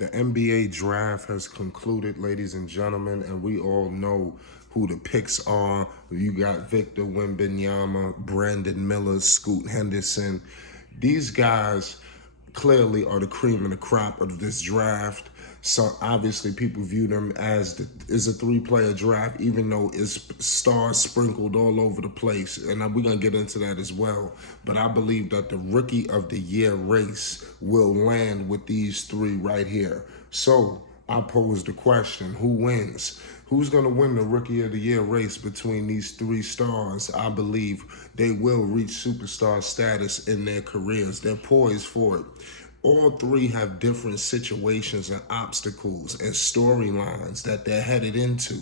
The NBA draft has concluded, ladies and gentlemen, and we all know who the picks are. You got Victor Wembanyama, Brandon Miller, Scoot Henderson. These guys clearly are the cream of the crop of this draft. So obviously people view them as is a three-player draft, even though it's stars sprinkled all over the place. And we're going to get into that as well. But I believe that the Rookie of the Year race will land with these three right here. So I pose the question, who wins? Who's going to win the Rookie of the Year race between these three stars? I believe they will reach superstar status in their careers. They're poised for it. All three have different situations and obstacles and storylines that they're headed into.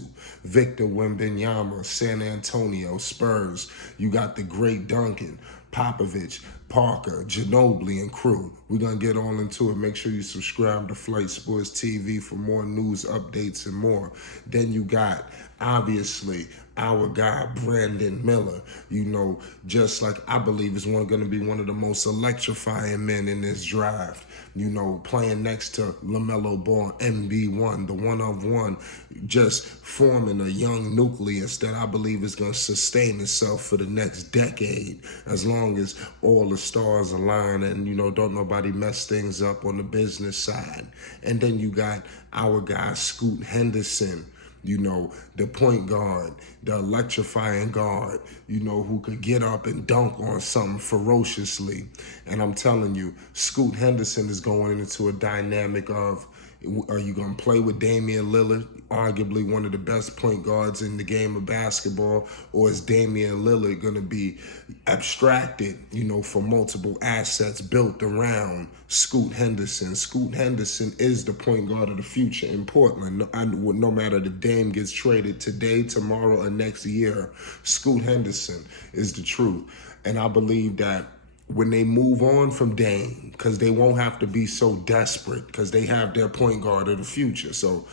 Victor Wembanyama, San Antonio, Spurs. You got the great Duncan, Popovich, Parker, Ginobili, and crew. We're going to get all into it. Make sure you subscribe to Flight Sports TV for more news, updates, and more. Then you got, obviously, our guy, Brandon Miller, just like I believe is going to be one of the most electrifying men in this draft. Playing next to LaMelo Ball, MB1, the one of one, just forming a young nucleus that I believe is going to sustain itself for the next decade, as long as all the stars align and, don't nobody mess things up on the business side. And then you got our guy, Scoot Henderson, the point guard, the electrifying guard, who could get up and dunk on something ferociously. And I'm telling you, Scoot Henderson is going into a dynamic of, are you going to play with Damian Lillard, arguably one of the best point guards in the game of basketball, or is Damian Lillard going to be abstracted, for multiple assets built around Scoot Henderson? Scoot Henderson is the point guard of the future in Portland. No matter if Dame gets traded today, tomorrow, or next year, Scoot Henderson is the truth. And I believe that when they move on from Dame, because they won't have to be so desperate, because they have their point guard of the future. So,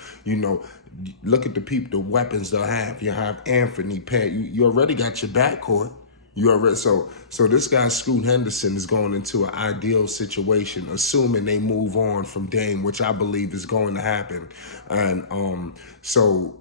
look at the weapons they'll have. You have Anthony, Pat. You already got your backcourt. So this guy Scoot Henderson is going into an ideal situation, assuming they move on from Dame, which I believe is going to happen. And so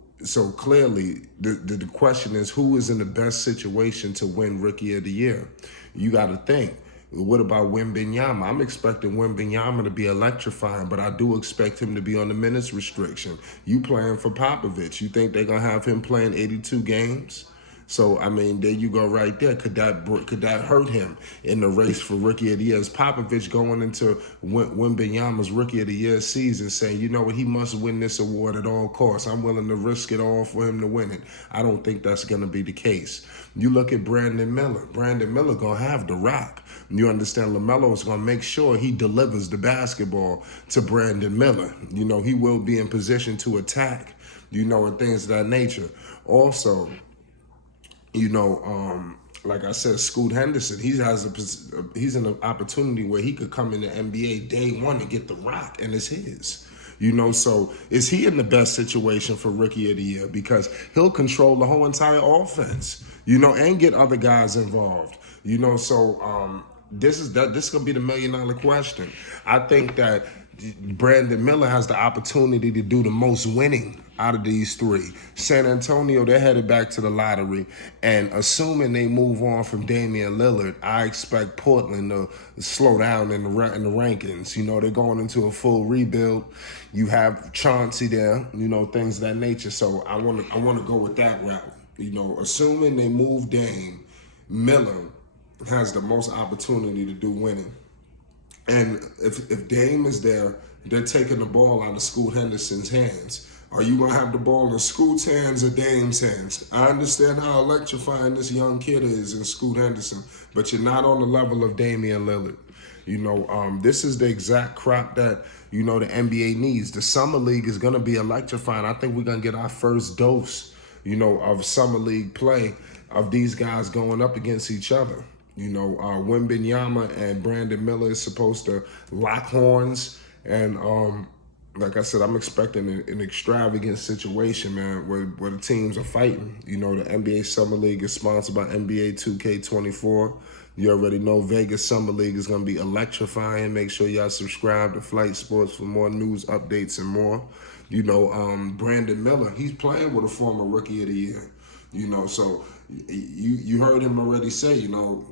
clearly the question is, who is in the best situation to win Rookie of the Year? You got to think. What about Wembanyama? I'm expecting Wembanyama to be electrifying, but I do expect him to be on the minutes restriction. You playing for Popovich. You think they're going to have him playing 82 games? So, I mean, there you go right there. Could that hurt him in the race for Rookie of the Year? Is Popovich going into Wembanyama's Rookie of the Year season saying, you know what, he must win this award at all costs. I'm willing to risk it all for him to win it. I don't think that's going to be the case. You look at Brandon Miller. Brandon Miller going to have the rock. You understand, LaMelo is going to make sure he delivers the basketball to Brandon Miller. He will be in position to attack, and things of that nature. Also, like I said, Scoot Henderson, he's in an opportunity where he could come in the NBA day one and get the rock, and it's his. So is he in the best situation for Rookie of the Year? Because he'll control the whole entire offense, and get other guys involved. This is gonna be the $1 million question. I think that Brandon Miller has the opportunity to do the most winning out of these three. San Antonio, they're headed back to the lottery, and assuming they move on from Damian Lillard, I expect Portland to slow down in the rankings. They're going into a full rebuild. You have Chauncey there, things of that nature. So I want to go with that route. Assuming they move Dame, Miller has the most opportunity to do winning. And if Dame is there, they're taking the ball out of Scoot Henderson's hands. Are you going to have the ball in Scoot's hands or Dame's hands? I understand how electrifying this young kid is in Scoot Henderson, but you're not on the level of Damian Lillard. This is the exact crop that, the NBA needs. The Summer League is going to be electrifying. I think we're going to get our first dose, of Summer League play of these guys going up against each other. Wembanyama and Brandon Miller is supposed to lock horns, and like I said, I'm expecting an extravagant situation, man, where the teams are fighting. You know, the NBA Summer League is sponsored by NBA 2K24. You already know Vegas Summer League is going to be electrifying. Make sure y'all subscribe to Flight Sports for more news, updates, and more. You know, Brandon Miller, he's playing with a former Rookie of the Year. You know, so you heard him already say, you know,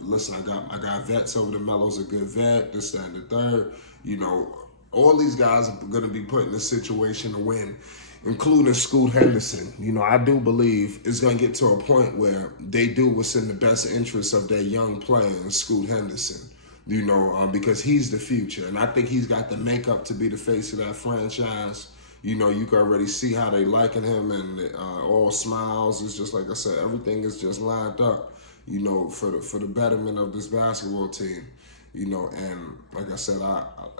listen, I got vets over the Melo's a good vet, this, that, and the third. You know, all these guys are going to be put in a situation to win, including Scoot Henderson. You know, I do believe it's going to get to a point where they do what's in the best interest of their young player, Scoot Henderson. You know, because he's the future, and I think he's got the makeup to be the face of that franchise. You know, you can already see how they liking him, and all smiles. It's just like I said, everything is just lined up, you know, for the betterment of this basketball team. You know, and like I said,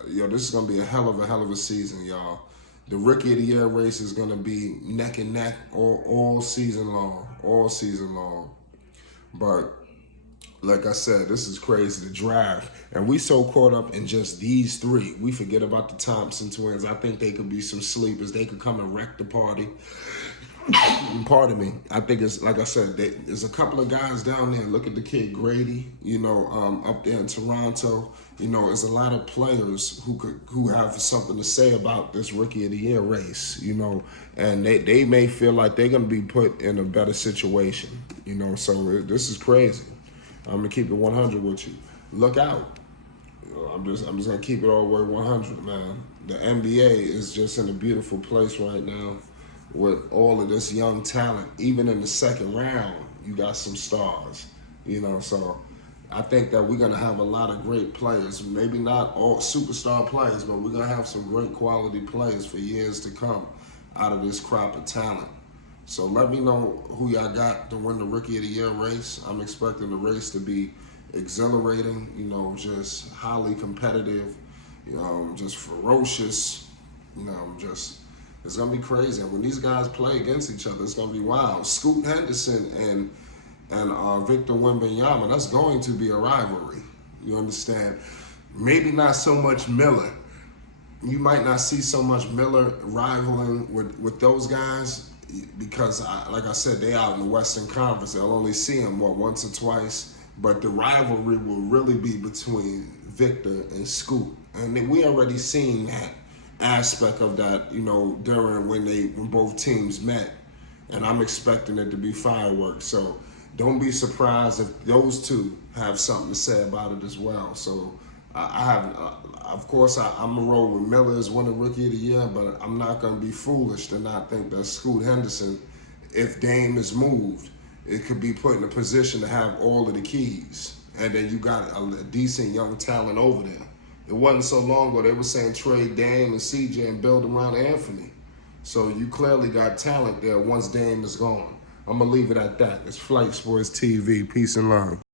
this is gonna be a hell of a season, y'all. The Rookie of the Year race is gonna be neck and neck all season long, But like I said, this is crazy, the draft. And we so caught up in just these three. We forget about the Thompson twins. I think they could be some sleepers. They could come and wreck the party. Pardon me. I think it's, like I said, there's a couple of guys down there. Look at the kid Grady, you know, up there in Toronto. You know, there's a lot of players who have something to say about this Rookie of the Year race, you know, and they may feel like they're going to be put in a better situation, you know, so this is crazy. I'm gonna keep it 100 with you. Look out. I'm just gonna keep it all the way 100, man. The NBA is just in a beautiful place right now with all of this young talent. Even in the second round, you got some stars. You know, so I think that we're gonna have a lot of great players. Maybe not all superstar players, but we're gonna have some great quality players for years to come out of this crop of talent. So let me know who y'all got to win the Rookie of the Year race. I'm expecting the race to be exhilarating, you know, just highly competitive, you know, just ferocious, you know, just, it's going to be crazy. And when these guys play against each other, it's going to be wild. Scoot Henderson and Victor Wembanyama, that's going to be a rivalry. You understand? Maybe not so much Miller. You might not see so much Miller rivaling with those guys, because, like I said, they out in the Western Conference. They'll only see him, once or twice. But the rivalry will really be between Victor and Scoot. And we already seen that aspect of that, you know, during when both teams met. And I'm expecting it to be fireworks. So don't be surprised if those two have something to say about it as well. So of course, I'm going to roll with Miller as winning Rookie of the Year, but I'm not going to be foolish to not think that Scoot Henderson, if Dame is moved, it could be put in a position to have all of the keys. And then you got a decent young talent over there. It wasn't so long ago they were saying trade Dame and CJ and build around Anthony. So you clearly got talent there once Dame is gone. I'm going to leave it at that. It's Flight Sports TV. Peace and love.